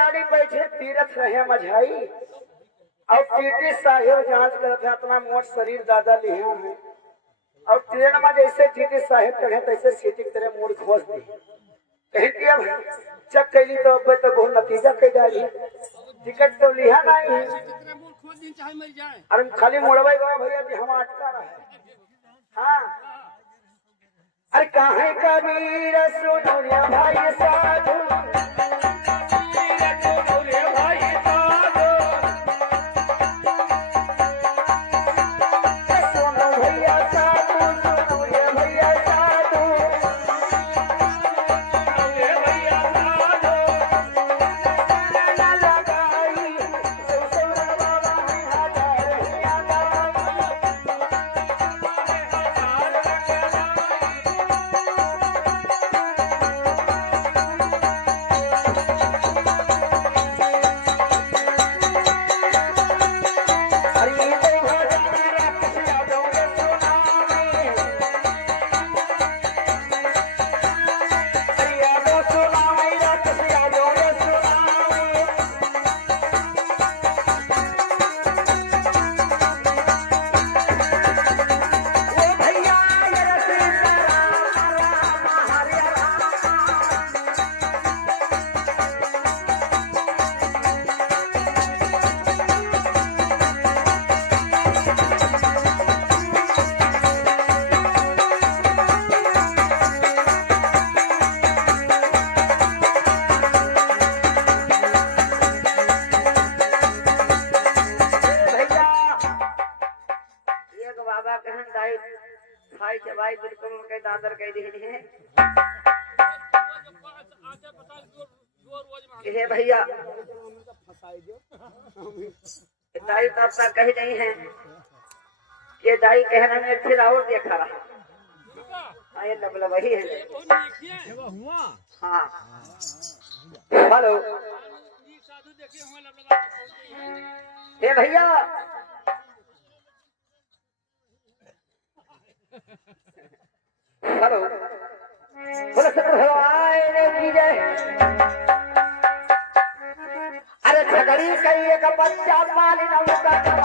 गाड़ी बैठे तीरथ रहे मझाई और टीटी साहेब जांच करते अपना मोट शरीर दादा लिए हैं और ट्रेन में जैसे टीटी साहेब चढ़े तैसे सीटी की तरह मोड़ खोस दी कहीं कि अब चेक कैली तो अब तो बहुत नतीजा कह जाएगी टिकट तो लिया नहीं अरे खाली मोड़वाई गवा भैया कि हम अटका रहे हाँ अरे कहाँ कबीर सुनो रे भाई साधु भाई बिल्कुल उनके दादर कह दी है ये भैया दाई तो अपना कही नहीं है ये दाई कहने में फिर और देखा रहा ये मतलब वही है हाँ हेलो ये भैया हेलो बोले सर भगवान की जय अरे झगड़ी कई एक बच्चा पाली न